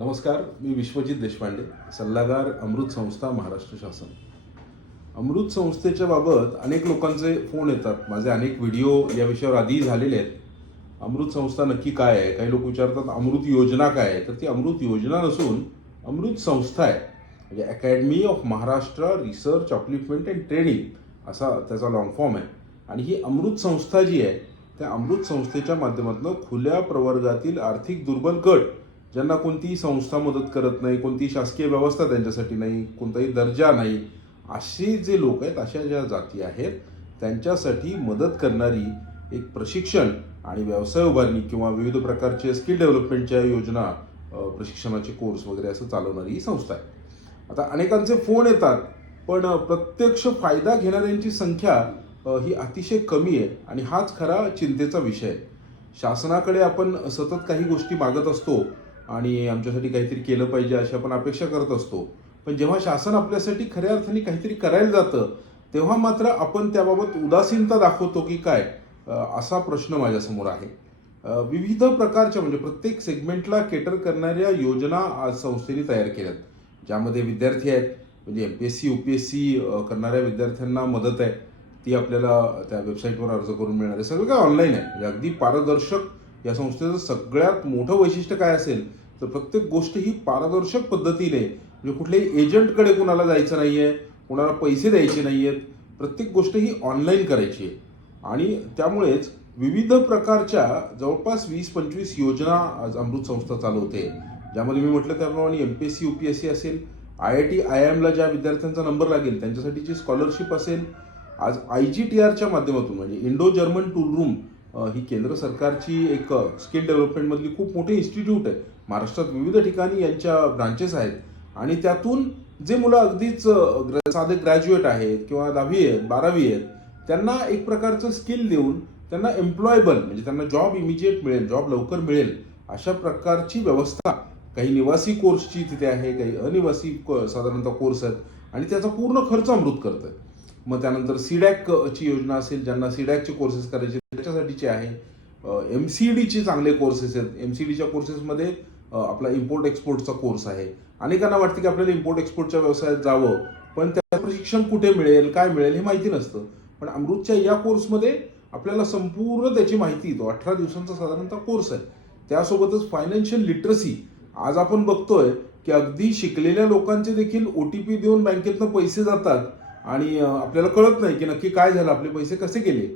नमस्कार मी विश्वजित देशपांडे सल्लागार अमृत संस्था महाराष्ट्र शासन. अमृत संस्थेच्या बाबत अनेक लोकांचे फोन येतात. माझे अनेक व्हिडिओ या विषयावर आधी झालेले आहेत. अमृत संस्था नक्की काय आहे? काही लोक विचारतात अमृत योजना काय आहे? तर ती अमृत योजना नसून अमृत संस्था आहे. म्हणजे academy of Maharashtra research upliftment and training असा त्याचा लॉंग फॉर्म आहे. आणि ही अमृत संस्था जी आहे त्या अमृत संस्थेच्या माध्यमातून खुल्या प्रवर्गातील आर्थिक दुर्बल गट ज्यांना कोणतीही संस्था मदत करत नाही कोणतीही शासकीय व्यवस्था त्यांच्यासाठी नाही कोणताही दर्जा नाही असे जे लोक आहेत अशा ज्या जाती आहेत त्यांच्यासाठी मदत करणारी एक प्रशिक्षण आणि व्यवसाय उभारणी किंवा विविध प्रकारचे स्किल डेव्हलपमेंटच्या योजना प्रशिक्षणाचे कोर्स वगैरे असं चालवणारी ही संस्था आहे. आता अनेकांचे फोन येतात पण प्रत्यक्ष फायदा घेणाऱ्यांची संख्या ही अतिशय कमी आहे आणि हाच खरा चिंतेचा विषय आहे. शासनाकडे आपण सतत काही गोष्टी मागत असतो आणि आमच्यासाठी काहीतरी केलं पाहिजे अशी आपण अपेक्षा करत असतो. पण जेव्हा शासन आपल्यासाठी खऱ्या अर्थाने काहीतरी करायला जातं तेव्हा मात्र आपण त्याबाबत उदासीनता दाखवतो की काय? असा प्रश्न माझ्यासमोर आहे. विविध प्रकारच्या म्हणजे प्रत्येक सेगमेंटला केटर करणाऱ्या योजना आज संस्थेने तयार केल्यात. ज्यामध्ये विद्यार्थी आहेत म्हणजे M P S C U P S C करणाऱ्या विद्यार्थ्यांना मदत आहे. ती आपल्याला त्या वेबसाईटवर अर्ज करून मिळणार आहे सगळं काय ऑनलाईन आहे. म्हणजे अगदी पारदर्शक या संस्थेचं सगळ्यात मोठं वैशिष्ट्य काय असेल तर प्रत्येक गोष्ट ही पारदर्शक पद्धतीने म्हणजे कुठल्याही एजंटकडे कुणाला जायचं नाही आहे कुणाला पैसे द्यायचे नाही आहेत प्रत्येक गोष्ट ही ऑनलाईन करायची आहे. आणि त्यामुळेच विविध प्रकारच्या जवळपास वीस पंचवीस योजना आज अमृत संस्था चालवते. ज्यामध्ये मी म्हटलं त्याप्रमाणे M P S C U P S C असेल आय आय टी आय एमला ज्या विद्यार्थ्यांचा नंबर लागेल त्यांच्यासाठीची स्कॉलरशिप असेल. आज आय जी टी आरच्या माध्यमातून म्हणजे इंडो जर्मन टूल रूम ही केंद्र सरकारची एक स्किल डेव्हलपमेंटमधली खूप मोठी इन्स्टिट्यूट आहे. महाराष्ट्रात विविध ठिकाणी यांच्या ब्रांचेस आहेत. आणि त्यातून जे मुलं अगदीच ग्र- साधे ग्रॅज्युएट आहेत किंवा दहावी आहेत बारावी आहेत त्यांना एक प्रकारचं स्किल देऊन त्यांना एम्प्लॉयबल म्हणजे त्यांना जॉब इमिजिएट मिळेल जॉब लवकर मिळेल अशा प्रकारची व्यवस्था. काही निवासी कोर्सची तिथे आहे काही अनिवासी को- साधारणतः कोर्स आहेत. आणि त्याचा पूर्ण खर्च अमृत करतं मग त्यानंतर सीडॅक ची योजना असेल ज्यांना सीडॅकचे कोर्सेस करायचे त्याच्यासाठीचे आहे. एम सी डीचे चांगले कोर्सेस आहेत. एम सी डीच्या कोर्सेसमध्ये आपला इम्पोर्ट एक्सपोर्टचा कोर्स आहे. अनेकांना वाटते की आपल्याला इम्पोर्ट एक्सपोर्टच्या व्यवसायात जावं पण त्याचं प्रशिक्षण कुठे मिळेल काय मिळेल हे माहिती नसतं. पण अमृतच्या या कोर्समध्ये आपल्याला संपूर्ण त्याची माहिती येतो. अठरा दिवसांचा साधारणतः कोर्स आहे. त्यासोबतच फायनान्शियल लिटरसी आज आपण बघतोय की अगदी शिकलेल्या लोकांचे देखील ओ टी पी देऊन बँकेतनं पैसे जातात. आणि आपल्याला कळत नाही की नक्की काय झालं आपले पैसे कसे गेले.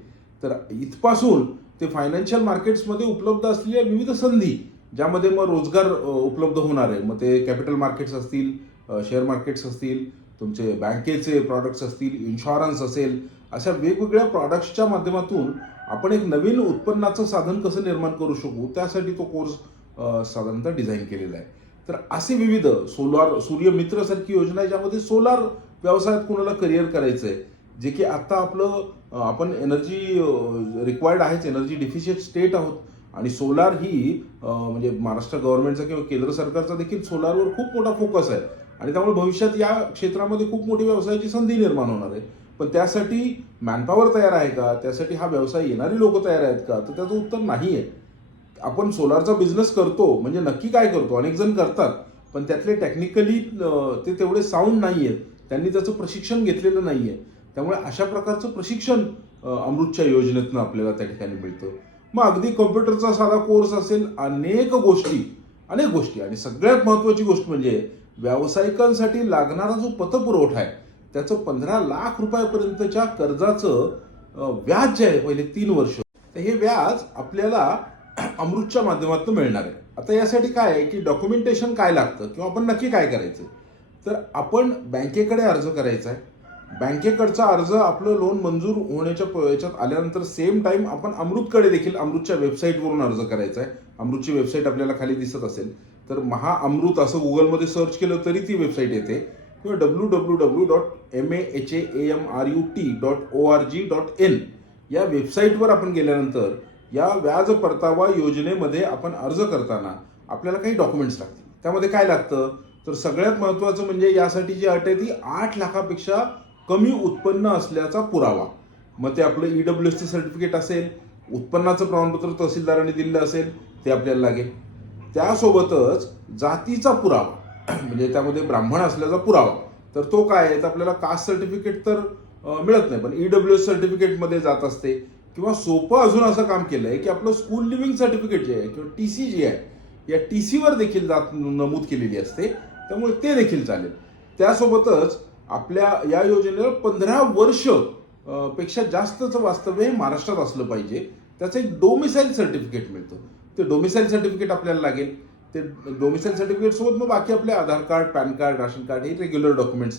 तर इथपासून ते फायनान्शियल मार्केट्समध्ये उपलब्ध असलेल्या विविध संधी ज्यामध्ये मग रोजगार उपलब्ध होणार आहे. मग ते कॅपिटल मार्केट्स असतील शेअर मार्केट्स असतील तुमचे बँकेचे प्रॉडक्ट्स असतील इन्शुरन्स असेल अशा वेगवेगळ्या प्रॉडक्ट्सच्या माध्यमातून आपण एक नवीन उत्पन्नाचं साधन कसं निर्माण करू शकू त्यासाठी तो कोर्स साधारणतः डिझाईन केलेला आहे. तर असे विविध सोलार सूर्यमित्रसारखी योजना आहे ज्यामध्ये सोलार व्यवसायात कुणाला करिअर करायचं आहे जे की आता आपलं आपण एनर्जी रिक्वायर्ड आहेच एनर्जी डिफिशियंट स्टेट आहोत. आणि सोलार ही म्हणजे महाराष्ट्र गव्हर्नमेंटचा किंवा केंद्र सरकारचा देखील सोलारवर खूप मोठा फोकस आहे. आणि त्यामुळे भविष्यात या क्षेत्रामध्ये खूप मोठी व्यवसायाची संधी निर्माण होणार आहे. पण त्यासाठी मॅनपॉवर तयार आहे का? त्यासाठी हा व्यवसाय येणारी लोक तयार आहेत का? तर त्याचं उत्तर नाही आहे आपण सोलारचा बिझनेस करतो म्हणजे नक्की काय करतो? अनेक जण करतात. पण त्यातले टेक्निकली ते तेवढे साऊंड नाही आहेत त्यांनी त्याचं प्रशिक्षण घेतलेलं नाही आहे त्यामुळे अशा प्रकारचं प्रशिक्षण अमृतच्या योजनेतनं आपल्याला त्या ठिकाणी मिळतं. मग अगदी कॉम्प्युटरचा साधा कोर्स असेल अनेक गोष्टी अनेक गोष्टी. आणि सगळ्यात महत्त्वाची गोष्ट म्हणजे व्यावसायिकांसाठी लागणारा जो पतपुरवठा आहे त्याचं पंधरा लाख रुपयापर्यंतच्या कर्जाचं व्याज जे आहे पहिले तीन वर्ष तर हे व्याज आपल्याला अमृतच्या माध्यमातून मिळणार आहे. आता यासाठी काय आहे की डॉक्युमेंटेशन काय लागतं किंवा आपण नक्की काय करायचं? तर आपण बँकेकडे अर्ज करायचा आहे. बँकेकडचा अर्ज आपलं लोन मंजूर होण्याच्या याच्यात आल्यानंतर सेम टाईम आपण अमृतकडे देखील अमृतच्या वेबसाईटवरून अर्ज करायचा आहे. अमृतची वेबसाईट आपल्याला खाली दिसत असेल. तर महा अमृत असं गुगलमध्ये सर्च केलं तरी ती वेबसाईट येते. किंवा W W W dot M A H A M R U T dot O R G dot in या वेबसाईटवर आपण गेल्यानंतर या व्याज परतावा योजनेमध्ये आपण अर्ज करताना आपल्याला काही डॉक्युमेंट्स लागतील. त्यामध्ये काय लागतं? तर सगळ्यात महत्त्वाचं म्हणजे यासाठी जी अट आहे ती आठ लाखापेक्षा कमी उत्पन्न असल्याचा पुरावा. मग ते आपलं ई डब्ल्यू एसचं सर्टिफिकेट असेल उत्पन्नाचं प्रमाणपत्र तहसीलदाराने दिलेलं असेल ते आपल्याला लागेल. त्यासोबतच जातीचा पुरावा म्हणजे त्यामध्ये ब्राह्मण असल्याचा पुरावा. तर तो काय आहे? तर आपल्याला कास्ट सर्टिफिकेट तर मिळत नाही पण ईडब्ल्यू एस सर्टिफिकेटमध्ये जात असते. किंवा सोपं अजून असं काम केलं आहे की आपलं स्कूल लिव्हिंग सर्टिफिकेट जे आहे किंवा टी सी जी आहे या टी सीवर देखील जात नमूद केलेली असते. त्यामुळे ते देखील चालेल. त्यासोबतच आपल्या या योजनेला पंधरा वर्षपेक्षा जास्तचं वास्तव्य हे महाराष्ट्रात असलं पाहिजे. त्याचं एक डोमिसाईल सर्टिफिकेट मिळतं. ते डोमिसाईल सर्टिफिकेट आपल्याला लागेल. ते डोमिसाईल सर्टिफिकेट सोबत मग बाकी आपले Aadhaar card PAN card ration card हे regular documents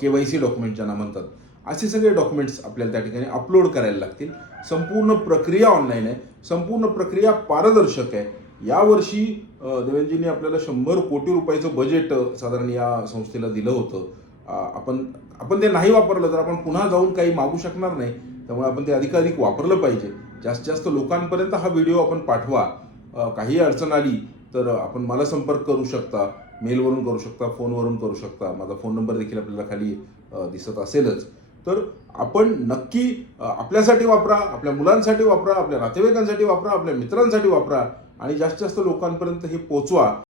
K Y C document ज्यांना म्हणतात. असे सगळे डॉक्युमेंट्स आपल्याला त्या ठिकाणी अपलोड करायला लागतील. संपूर्ण प्रक्रिया ऑनलाईन आहे. संपूर्ण प्रक्रिया पारदर्शक आहे. यावर्षी अं, देवेंजींनी आपल्याला शंभर कोटी रुपयाचं बजेट साधारण या संस्थेला दिलं होतं. आपण आपण ते नाही वापरलं तर आपण पुन्हा जाऊन काही मागू शकणार नाही. त्यामुळे आपण ते अधिकाधिक वापरलं पाहिजे. जास्तीत जास्त लोकांपर्यंत हा व्हिडिओ आपण पाठवा. काही अडचण आली तर आपण मला संपर्क करू शकता मेलवरून करू शकता फोनवरून करू शकता. माझा फोन नंबर देखील आपल्याला खाली दिसत असेलच. तर आपण नक्की आपल्यासाठी वापरा आपल्या मुलांसाठी वापरा आपल्या नातेवाईकांसाठी वापरा आपल्या मित्रांसाठी वापरा. आणि जास्तीत जास्त लोकांपर्यंत हे पोचवा.